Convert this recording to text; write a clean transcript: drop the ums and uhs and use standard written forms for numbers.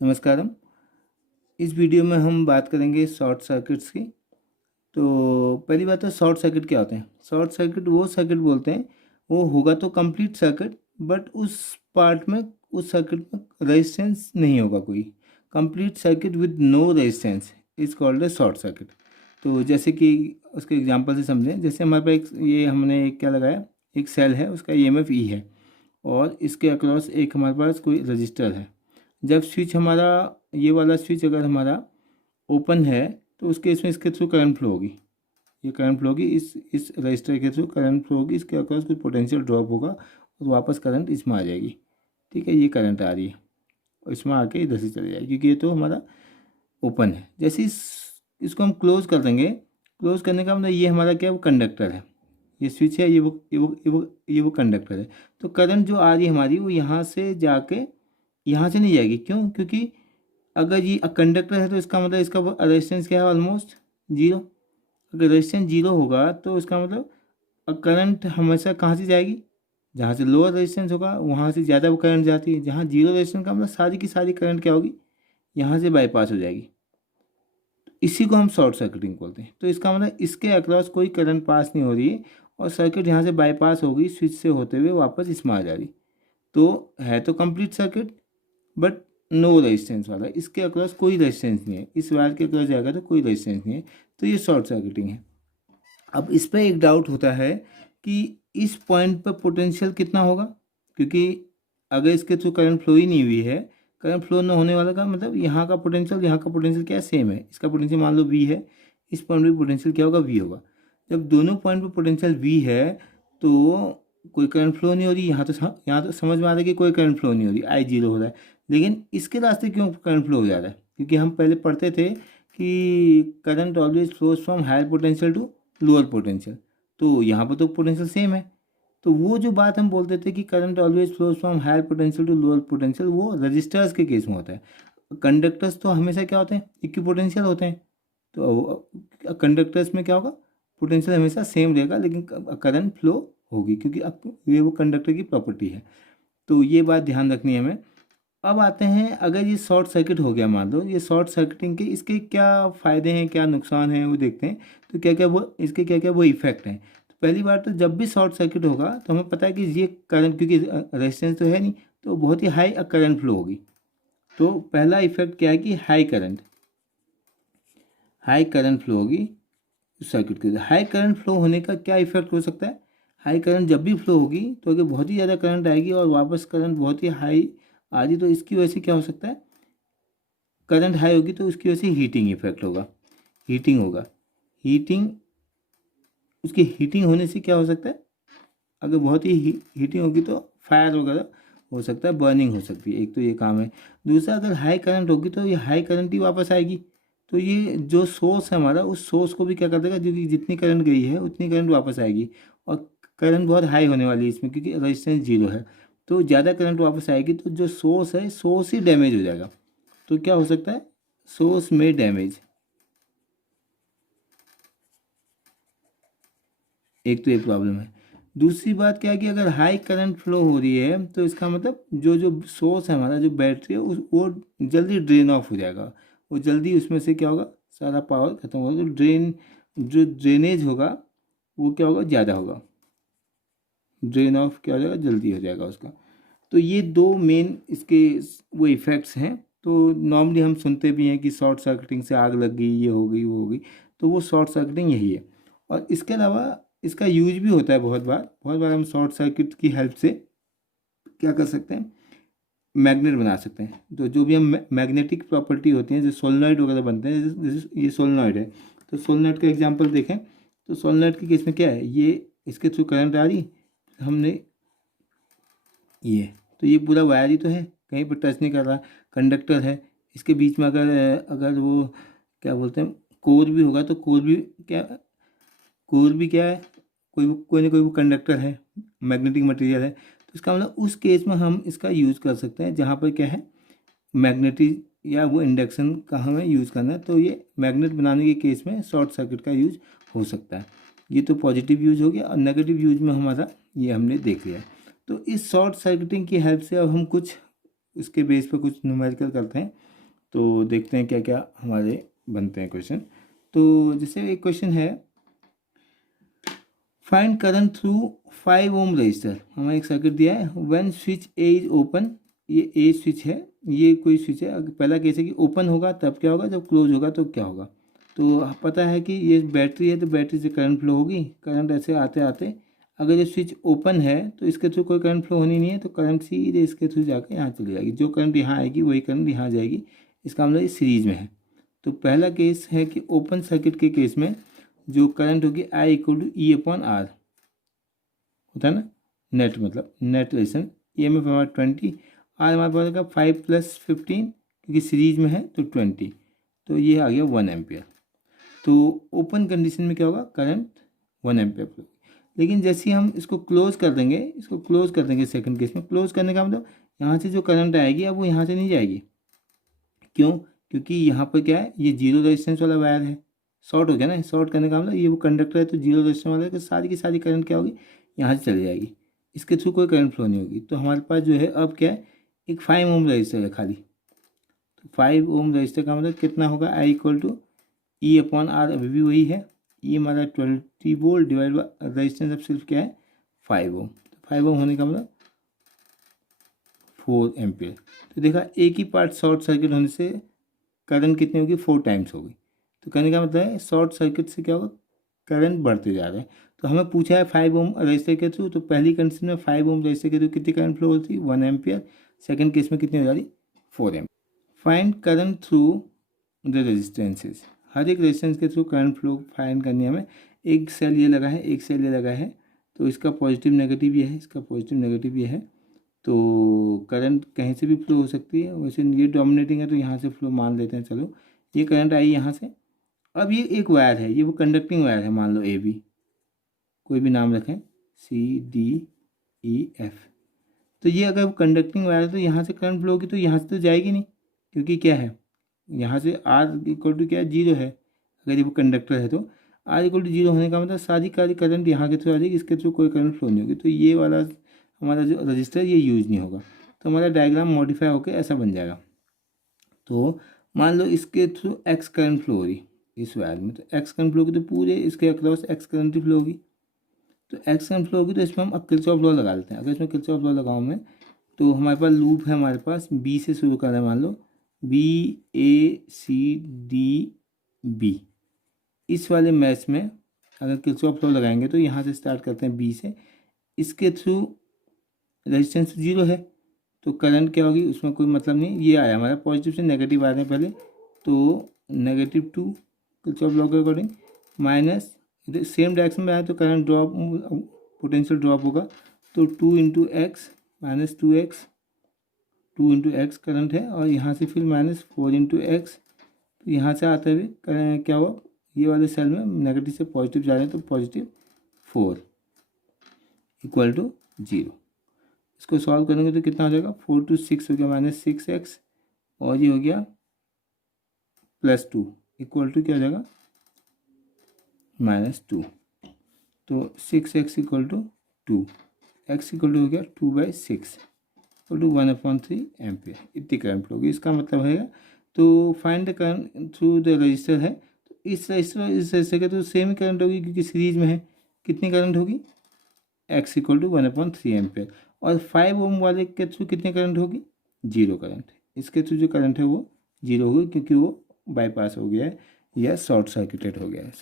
नमस्कारम। इस वीडियो में हम बात करेंगे शॉर्ट सर्किट्स की। तो पहली बात तो शॉर्ट सर्किट क्या होते हैं। शॉर्ट सर्किट वो सर्किट बोलते हैं, वो होगा तो कंप्लीट सर्किट बट उस पार्ट में, उस सर्किट में रेजिस्टेंस नहीं होगा कोई। Complete circuit with no resistance is called a short circuit. तो जैसे कि उसके एग्जांपल से समझें, जैसे हमारे पास ये हमने एक क्या लगाया, एक सेल है, उसका ईएमएफ ई है और इसके अक्रॉस एक हमारे पास कोई रजिस्टर है। जब स्विच हमारा, ये वाला स्विच अगर हमारा ओपन है तो उसके इसमें इसके थ्रू करंट फ्लो होगी, ये करंट फ्लो होगी, इस रजिस्टर के थ्रू करंट फ्लो होगी, इसके अक्रॉस कुछ पोटेंशियल ड्रॉप होगा और वापस करंट इसमें आ जाएगी। ठीक है, ये करंट आ रही है और इसमें आके इधर से चले जाएगी क्योंकि ये तो हमारा ओपन है। जैसे इसको हम क्लोज कर देंगे, क्लोज करने का मतलब ये हमारा क्या है, वो कंडक्टर है, ये स्विच है, ये वो कंडक्टर है। तो करंट जो आ रही है हमारी, वो यहाँ से जाके यहाँ से नहीं जाएगी। क्यों? क्योंकि अगर ये कंडक्टर है तो इसका मतलब इसका रेजिस्टेंस क्या है, ऑलमोस्ट जीरो। अगर रेजिस्टेंस जीरो होगा तो इसका मतलब करंट हमेशा कहाँ से जाएगी, जहाँ से लोअर रेजिस्टेंस होगा वहाँ से ज़्यादा वो करंट जाती है। जहाँ जीरो रेजिस्टेंस का मतलब सारी की सारी करंट क्या होगी, यहाँ से बाईपास हो जाएगी। इसी को हम शॉर्ट सर्किटिंग बोलते हैं। तो इसका मतलब इसके अक्रॉस कोई करंट पास नहीं हो रही है और सर्किट यहाँ से बाईपास होगी, स्विच से होते हुए वापस इसमें आ जा रही। तो है तो complete circuit but no resistance वाला, इसके अक्रॉस कोई रेजिस्टेंस नहीं है, इस वायर के अक्रॉस जाएगा तो कोई रेजिस्टेंस नहीं है, तो ये शॉर्ट सर्किटिंग है। अब इस पर एक डाउट होता है कि इस पॉइंट पर पोटेंशियल कितना होगा, क्योंकि अगर इसके थ्रू करंट फ्लो ही नहीं हुई है, करंट फ्लो न होने वाला का मतलब यहाँ का पोटेंशियल क्या है, सेम है। इसका पोटेंशियल मान लो वी है, इस पॉइंट पर पोटेंशियल क्या होगा, वी होगा। जब दोनों पॉइंट पर पोटेंशियल वी है तो कोई करंट फ्लो नहीं हो रही, यहाँ तो समझ में आ रहा है कि कोई करंट फ्लो नहीं हो रही, आई जीरो हो रहा है। लेकिन इसके रास्ते क्यों करंट फ्लो हो जा रहा है, क्योंकि हम पहले पढ़ते थे कि current always flows from higher potential to lower potential. तो यहाँ पर तो पोटेंशियल सेम है। तो वो जो बात हम बोलते थे कि current always flows from higher potential to lower potential, वो रजिस्टर्स के केस में होता है। कंडक्टर्स तो हमेशा क्या होते हैं, इक्विपोटेंशियल होते हैं। तो कंडक्टर्स में क्या होगा, पोटेंशियल हमेशा सेम रहेगा लेकिन करंट फ्लो होगी, क्योंकि अब ये वो कंडक्टर की प्रॉपर्टी है। तो ये बात ध्यान रखनी है हमें। अब आते हैं, अगर ये शॉर्ट सर्किट हो गया, मान लो ये शॉर्ट सर्किटिंग के इसके क्या फ़ायदे हैं, क्या नुकसान हैं, वो देखते हैं। तो क्या क्या वो इसके क्या क्या वो इफेक्ट हैं। तो पहली बात तो जब भी शॉर्ट सर्किट होगा तो हमें पता है कि ये करंट, क्योंकि रेजिस्टेंस तो है नहीं, तो बहुत ही हाई करंट फ्लो होगी। तो पहला इफेक्ट क्या है कि हाई करंट फ्लो होगी सर्किट के। हाई करंट फ्लो होने का क्या इफेक्ट हो सकता है, हाई करंट जब भी फ्लो होगी तो अगर बहुत ही ज़्यादा करंट आएगी और वापस करंट बहुत ही हाई आ रही, तो इसकी वजह से क्या हो सकता है, करंट हाई होगी तो उसकी वजह से हीटिंग इफेक्ट होगा, हीटिंग उसकी हीटिंग होने से क्या हो सकता है, अगर बहुत ही हीटिंग होगी तो फायर वगैरह हो सकता है, बर्निंग हो सकती है। एक तो ये काम है। दूसरा, अगर हाई करंट होगी तो ये हाई करंट ही वापस आएगी, तो ये जो सोर्स है हमारा, उस सोर्स को भी क्या कर देगा, क्योंकि जितनी करंट गई है उतनी करंट वापस आएगी। और करंट बहुत हाई होने वाली है इसमें, क्योंकि रेजिस्टेंस जीरो है, तो ज़्यादा करंट वापस आएगी तो जो सोर्स है, सोर्स ही डैमेज हो जाएगा। तो क्या हो सकता है, सोर्स में डैमेज। एक तो ये प्रॉब्लम है। दूसरी बात क्या है कि अगर हाई करंट फ्लो हो रही है तो इसका मतलब जो जो सोर्स है हमारा, जो बैटरी है, वो जल्दी ड्रेन ऑफ हो जाएगा। वो जल्दी उसमें से क्या होगा, सारा पावर खत्म होगा, तो जो ड्रेनेज होगा वो क्या होगा, ज़्यादा होगा, ड्रेन ऑफ क्या हो जाएगा, जल्दी हो जाएगा उसका। तो ये दो मेन इसके वो इफ़ेक्ट्स हैं। तो नॉर्मली हम सुनते भी हैं कि शॉर्ट सर्किटिंग से आग लग गई, ये हो गई, वो हो गई, तो वो शॉर्ट सर्किटिंग यही है। और इसके अलावा इसका यूज भी होता है बहुत बार हम शॉर्ट सर्किट की हेल्प से क्या कर सकते हैं, मैग्नेट बना सकते हैं। तो जो भी हम मैग्नेटिक प्रॉपर्टी होती हैं, जो सोलेनॉइड वगैरह बनते हैं, जैसे ये सोलेनॉइड है, तो सोलेनॉइड का एग्जांपल देखें तो सोलेनॉइड के केस में क्या है, ये इसके थ्रू करंट आ रही, हमने ये, तो ये पूरा वायर ही तो है, कहीं पर टच नहीं कर रहा, कंडक्टर है। इसके बीच में अगर अगर वो क्या बोलते हैं, कोर भी होगा, तो कोर भी क्या है, कोई ना कोई वो कंडक्टर है, मैग्नेटिक मटेरियल है। तो इसका मतलब उस केस में हम इसका यूज़ कर सकते हैं जहाँ पर क्या है, मैग्नेटिक या वो इंडक्शन का हमें यूज़ करना है। तो ये मैग्नेट बनाने के केस में शॉर्ट सर्किट का यूज हो सकता है। ये तो पॉजिटिव यूज हो गया, और नेगेटिव यूज में हमारा ये हमने देख लिया। तो इस शॉर्ट सर्किटिंग की हेल्प से अब हम कुछ उसके बेस पर कुछ न्यूमेरिकल करते हैं। तो देखते हैं क्या क्या हमारे बनते हैं क्वेश्चन। तो जैसे एक क्वेश्चन है, find current through 5 ohm resistor. हमें एक सर्किट दिया है, when switch A is open, ये ए स्विच है, ये कोई स्विच है। अगर पहला केस है कि ओपन होगा तब क्या होगा, जब क्लोज होगा तो क्या होगा। तो पता है कि ये बैटरी है तो बैटरी से करंट फ्लो होगी, करंट ऐसे आते आते, अगर ये स्विच ओपन है तो इसके थ्रू कोई करंट फ्लो होनी नहीं है, तो करंट सीधे इसके थ्रू जाकर यहाँ चली जाएगी। जो करंट यहाँ आएगी वही करंट यहाँ जाएगी, इसका मतलब ये सीरीज में है। तो पहला केस है कि ओपन सर्किट के केस में जो करंट होगी I equal to E upon R होता है ना, नेट मतलब net resistance. E M F हमारा 20, आर हमारे पास आएगा 5 + 15 क्योंकि सीरीज में है तो 20, तो ये आ गया 1 एम्पियर। तो ओपन कंडीशन में क्या होगा, करंट 1 एम्पियर फ्लो। लेकिन जैसे ही हम इसको क्लोज कर देंगे, सेकंड केस में क्लोज करने का मतलब यहाँ से जो करंट आएगी अब वो यहाँ से नहीं जाएगी। क्यों, क्योंकि यहाँ पर क्या है, ये जीरो रेजिस्टेंस वाला वायर है, शॉर्ट हो गया ना। शॉर्ट करने का मतलब ये वो कंडक्टर है तो जीरो रेजिस्टेंस वाला है, तो सारी की सारी करंट क्या होगी, यहाँ से चली जाएगी, इसके थ्रू कोई करंट फ्लो नहीं होगी। तो हमारे पास जो है अब क्या है, एक 5 ओम रजिस्टर है खाली। तो 5 ओम रजिस्टर का मतलब कितना होगा, I equal to E upon R, अभी भी वही है। ये हमारा 20 वोल्ट डिवाइड बाई रजिस्टेंस अब सिर्फ क्या है 5 ओम। तो 5 ओम होने का मतलब 4 एम्पियर। तो देखा, एक ही पार्ट शॉर्ट सर्किट होने से करंट कितनी होगी, 4 टाइम्स होगी। तो कहने का मतलब है शॉर्ट सर्किट से क्या होगा, करंट बढ़ते जा रहे हैं। तो हमें पूछा है 5 ओम रजिस्टर के थ्रू, तो पहली कंडीशन में 5 ओम रजिस्टर के थ्रू कितनी करंट फ्लो होती है, 1 एम्पियर। सेकंड केस में कितनी हो जा रही, 4 ampere. Find current through the resistances. हर एक रेजिस्टेंस के थ्रू करंट फ्लो फाइंड करनी है हमें। एक सेल ये लगा है, एक सेल ये लगा है, तो इसका पॉजिटिव नेगेटिव ये है, इसका पॉजिटिव नेगेटिव ये है। तो करंट कहीं से भी फ्लो हो सकती है। वैसे ये डोमिनेटिंग है तो यहाँ से फ्लो मान लेते हैं, चलो ये करंट आई यहाँ से। अब ये एक वायर है, ये वो कंडक्टिंग वायर है, मान लो ए बी, कोई भी नाम रखें, CDEF। तो ये अगर कंडक्टिंग वायर है तो यहाँ से करंट फ्लो होगी, तो यहाँ से तो जाएगी नहीं, क्योंकि क्या है, यहाँ से R इक्वल टू क्या है, 0 है। अगर ये वो कंडक्टर है तो R इक्वल टू 0 होने का मतलब सारी करंट यहाँ के थ्रू आ जाएगी, इसके थ्रू कोई करंट फ्लो नहीं होगी। तो ये वाला हमारा जो रजिस्टर ये यूज नहीं होगा, तो हमारा डायग्राम मॉडिफाई होकर ऐसा बन जाएगा। तो मान लो इसके थ्रू एक्स करंट फ्लो हो रही इस वायर में, तो एक्स करंट फ्लो होगी तो पूरे इसके अक्रॉस एक्स करंट फ्लो होगी। तो एक्स करंट फ्लो होगी तो इसमें हम अब किरचॉफ लॉ लगा लेते हैं। अगर इसमें किरचॉफ लॉ लगाऊँ मैं, तो हमारे पास लूप है, हमारे पास बी से शुरू कर रहे हैं, मान लो BACDB। इस वाले मैच में अगर किरचॉफ लॉ लगाएंगे तो यहाँ से स्टार्ट करते हैं बी से, इसके थ्रू रेजिस्टेंस 0 है, तो करंट क्या होगी उसमें कोई मतलब नहीं। ये आया हमारा पॉजिटिव से नेगेटिव आ रहे हैं पहले, तो -2 किरचॉफ लॉ के अकॉर्डिंग, माइनस सेम डायरेक्शन में आया तो करंट ड्रॉप, पोटेंशियल ड्रॉप होगा। तो 2 × x - 2x, 2 × x करंट है, और यहाँ से फिर -4 × x, तो यहाँ से आते हुए करंट क्या हुआ, ये वाले सेल में नेगेटिव से पॉजिटिव जा रहे हैं, तो +4 इक्वल टू 0। इसको सॉल्व करेंगे तो कितना हो जाएगा, 4 × 6 हो गया -6x, और ये हो गया +2 इक्वल टू क्या हो जाएगा -2। तो 6x equal to 2, x equal to हो गया 2/6 इक्वल टू 1/3 एम्पियर। इतनी करंट होगी, इसका मतलब है। तो find the current through the resistor है, तो इस रजिस्टर के तो सेम ही करंट होगी क्योंकि सीरीज में है। कितनी करंट होगी, x इक्वल टू 1/3 एम्पियर। और 5 ओम वाले के थ्रू कितनी करंट होगी, 0 करंट। इसके थ्रू जो करंट है वो 0 होगी क्योंकि वो बाईपास हो गया है या शॉर्ट सर्किटेड हो गया है।